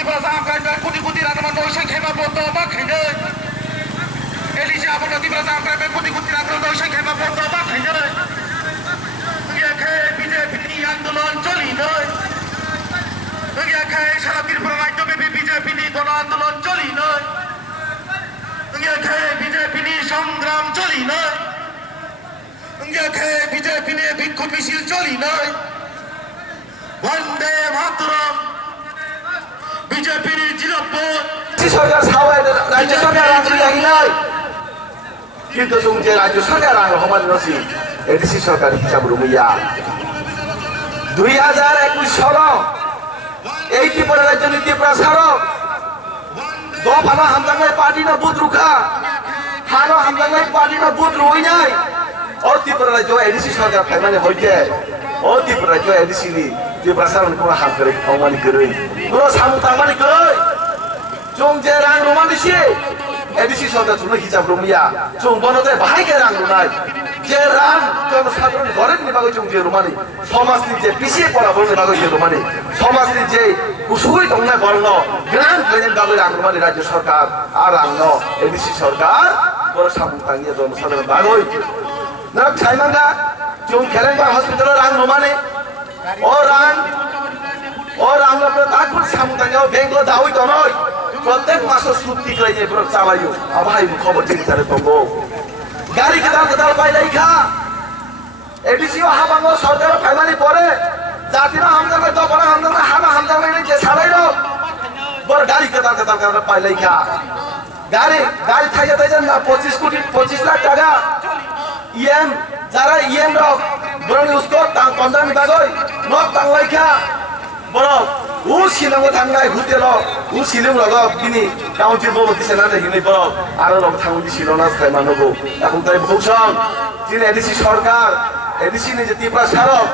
Tiba-tiba akan putih-putih rata-rata dosa khema boto bakhaine. Elisa abang tiba-tiba akan putih-putih rata-rata dosa khema boto bakhaine. Ia khay BJP আন্দোলন চলি নয়। ia khay সারা ত্রিপুরা রাজ্য ব্যাপী BJP গণ আন্দোলন চলি নয়। ia khay বিজেপি সংগ্রাম চলি নয়। ia khay বিজেপি বিক্ষোভ মিছিল চলি নয়। বন্দে মাতরম বিজেপির জিরাপদ সরকার রাজ্য সরকার কিন্তু যে রাজ্য সরকার রহমান রশিদ এডিসি সরকার হিসাব রুমিয়া 2021 সাল এই ত্রিপুরা রাজ্য নীতি প্রসারক দফানা হামদাঙ্গাই পার্টির বুথ রুখা হানো হামদাঙ্গাই পার্টির বুথ রই নাই ও ত্রিপুরা রাজ্য এডিসি সরকার ফাইমানে হইছে ও ত্রিপুরা রাজ্য এডিসি নি ত্রিপুরা সারন কোন হাম করে অমানি করে পুরো সামু তামানি করে जों जे रां रुमानिसि एडिसि सरकार सुनो हिसाब रुमिया जों बनते बाहायके रां रुनाय जे रां जों साधारण गरीबनि बागै जों जे रुमानि समाजनि जे पिसिए पड़ा बरनि बागै जे रुमानि समाजनि जे उसुगै दंनाय बर्ण गोनां गोनां बागै रां रुमानि राज्य सरकार आर रां न एडिसि सरकार बर सामुतांगिया जों साधारण बागै ना साइमांगा जों खेलेंबा हस्पिटाल रां रुमानि ओ रां ताकपुर सामुतांगिया बेंगलो दावै दनय प्रत्येक मासो सुत्ती खालायनाय फोराव चालायो आबाहाय खबर दिनथारो दंगो गारि गोदान बायलायखा एडिसि हाबांगो सरकार फायमानि परे जातिना हामजानाय दफाना हामजानाय हाना हामजानाय जे सालायरो बर गारि गोदान बायलायखा गारि थाइजा ना 25 लाख टाका इएम যারা ইএম রক বরং উসকো পঞ্জাবি বাগৈ নক তাংলাইখা বরং उ सिलंग थांनाय हुतेल उ सिलंग लग बिनि काउन्टिल बो दिसेना हिनै बर आरो लग थांदि सिलना थाय मानगो এখন তাই ভৌসং जिन एडिसि सरकार एडिसि नि जे ত্রিপুরা সারক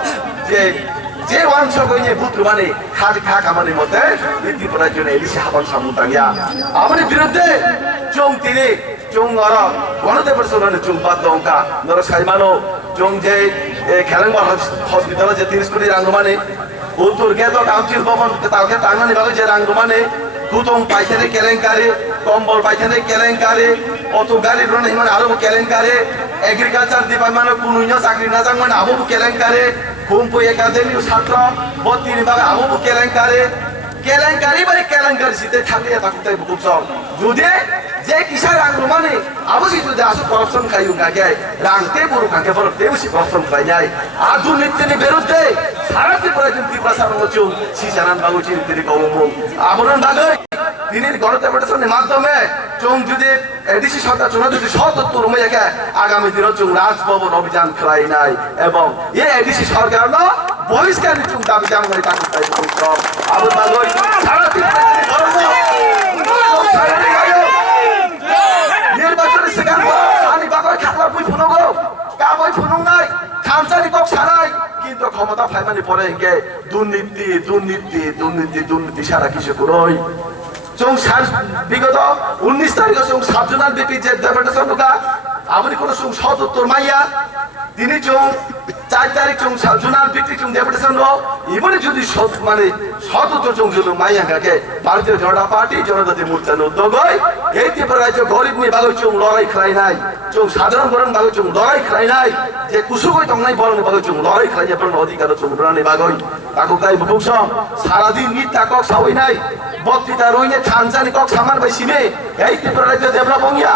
যে অংশ কইনে বুত মানে খালি খা কামানি মতে ত্রিপুরার জন্য এডিসি হাবান সামুতাঙ্গিয়া আমাদের বিরুদ্ধে जों अर गणतन्त्र सोनाने जों बात दंका नर साइमानो जों जे खेलेंबा हस्पिटाल जे 30 कोटी रां रुमाने उत्तर गेट काउन्सिल भवन तालके तांगनानि बागै जे रां रुमाने गुदुं पाइखानाय केलेंकारि कम्बल पाइखानाय केलेंकारि अट' गारि रन हिमान आरो केलेंकारि एग्रिकालचार डिपार्टमेन्ट कुनुइनो साख्रि नाजांमोन आबो केलेंकारि हुमपु एकाडेमि छात्र बत्तिनि बागै आबो केलेंकारि बाय केलेंकारि सिते थालिया ताकुताय बुकुसं जुदि जे किसा रां रुमाने आबोसि जुदि आसु करप्शन खायु गागे रांते बरु गागे बर तेबसि करप्शन खायनाय आधुनिकनि बिरुद्धे सारा ত্রিপুরা ত্রিপুরা সারंगचु सिसानान बागुचि तिरि गवमु आबरन बागै दिनै गणतन्त्रनि माध्यमे जों जुदि एडिसि सरकार चुना जुदि सतत्तर रुमायाके आगामी दिनाव जों राजभवन अभियान खालायनाय एवं ये एडिसि सरकार न बहिष्कार जों दाबि जानाय ताकुताय बुकुसं आबो बागै सारा ত্রিপুরা गरम निर्वाचन सिगां आनि बागै खाखला बुइ फुनगो गाबै फुनुंनाय खामसानि कक सानाय কিন্তু ক্ষমতা ফাইমানি পরে গে দুর্নীতি সারা কিছু করই जों বিগত 19 তারিখে जों সাবজনাল বিপি যে ডেপুটেশন नुगा आबोनि कोनो जों 77 माइया दिनै जों 4 तारिख जों साबजनाल बिपि जों डेपुटेशन नो इबोनि जुदि माने 77 जों जुदि माइया गाके भारतीय जनता पार्टी जनता मोर्चा नो दगै এই ত্রিপুরা রাজ্য গরিবनि बागै जों लड़ाई खालायनाय जों साधारण बरन बागै जों लड़ाई खालायनाय जे कुसुगै दंनाय बरन बागै जों लड़ाई खालायनाय बरन अधिकार जों रानै बागै ताको गाय बुसं सारा दिन नित ताकक सावैनाय बत्तिता रोइने थानसानि कक सामान बायसिमे এই ত্রিপুরা রাজ্য डेभलप होंगिया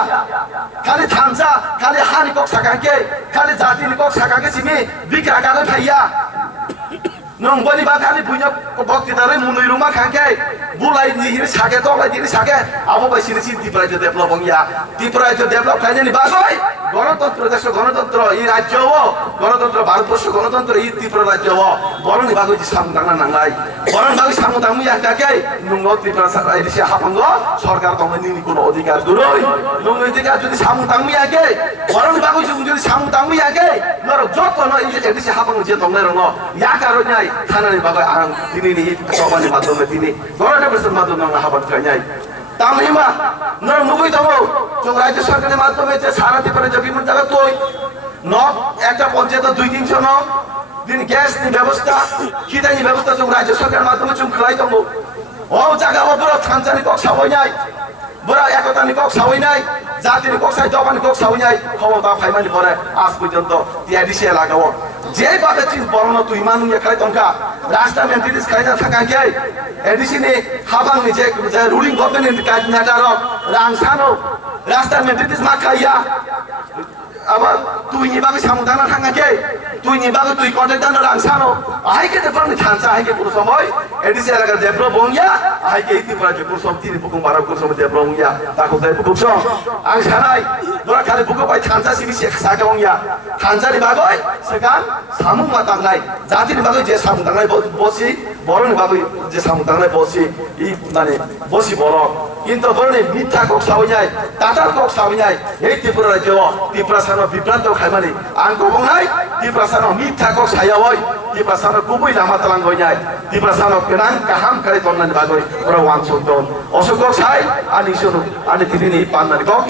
खाली थानसा खाली हानि कक साकाके खाली जातिनि कक साकाके सिमे बिक्रा गानै फाइया नों बनि बा खाली बुइनो बत्तितारै मुनै रुमा खाके बुलाइ निहिर साके दलाइ दिनि साके आबो बायसिनि ত্রিপুরা রাজ্য डेभलप होंगिया ত্রিপুরা রাজ্য डेभलप खायनायनि बागै गणतन्त्र देश गणतन्त्र এই রাজ্য गणतन्त्र भारतवर्ष गणतन्त्र এই ত্রিপুরা রাজ্য बरनि बागै सामदांना नांनाय बरन बागै सामदांमु याकाके नों ত্রিপুরা रायदिसे हाफांगो सरकार दंनि कोनो अधिकार दुरै नों अधिकार जुदि सामदांमु याके बरनि बागै जों जुदि सामदांमु याके नर जतन এই एदिसे हाफांगो जे दंनाय रङ याकारोनाय थानानि बागै आं दिनैनि सभानि माध्यमे दिनै गणतन्त्र माध्यमे हाबान खायनाय तामहिमा नर नुबै दङ जों राज्य सरकारनि माध्यमे जे सारा ত্রিপুরা राज्য विभिन्न जायगा तय न একটা পঞ্চায়েত 2-300 न दिन ग्यासनि व्यवस्था खिदानि व्यवस्था जों राज्य सरकार माध्यमे जों खालाय दङ ও জায়গা ও বড় থানচানি কক সাবই নাই বড় একতানি কক সাবই নাই জাতির কক সাই দবানি কক সাবই নাই ক্ষমতা ফাইমানি পরে আজ পর্যন্ত টিআইডিসি লাগাও যেভাবে চিন বর্ণ তুই মানুষ এখানে তনকা রাষ্ট্র মেন্টিস খাইনা থাকা কে এডিসি নে হাবাংনি যে রুলিং গভর্নমেন্ট কাজ নাটার রাংসানো রাষ্ট্র মেন্টিস মা খাইয়া আবার তুই নিবাকে সামুদানা থাকাকে তুই নিবাকে তুই কন্ট্রাক্টর রাংসানো আইকে দেপরনি থানসা আইকে পুরো সময় এডিসি এলাকার দেপ্র বংয়া আইকে ইতি পড়া যে পুরো সমতি বুকুম বারা পুরো সময় দেপ্র বংয়া তাকো দেপ বুকছ আং সানাই তোরা খালি বুকো পাই থানসা সিবি সাকে বংয়া থানসানি বাগয় সেখান সামু মাতাংনাই জাতির বাগয় যে সামু তাংনাই বসি বরনি বাগয় যে সামু তাংনাই বসি ই মানে বসি বড় কিন্তু বরনি মিথ্যা কক সাবই যায় তাতার কক সাবই যায় এই ত্রিপুরা রাজ্য ত্রিপুরা সানো বিভ্রান্ত খাইমানি আং কবংনাই ত্রিপুরা সানো মিথ্যা কক সায়াওই ত্রিপুরা সানো গুবই লামা তালাং হই যায় ত্রিপুরা সানো কেনাং কাহাম খাই তন্নানি বাগয় ওরা ওয়ান সন্তন অশোক সাই আনি শুনু আনি তিরিনি পান্নানি কক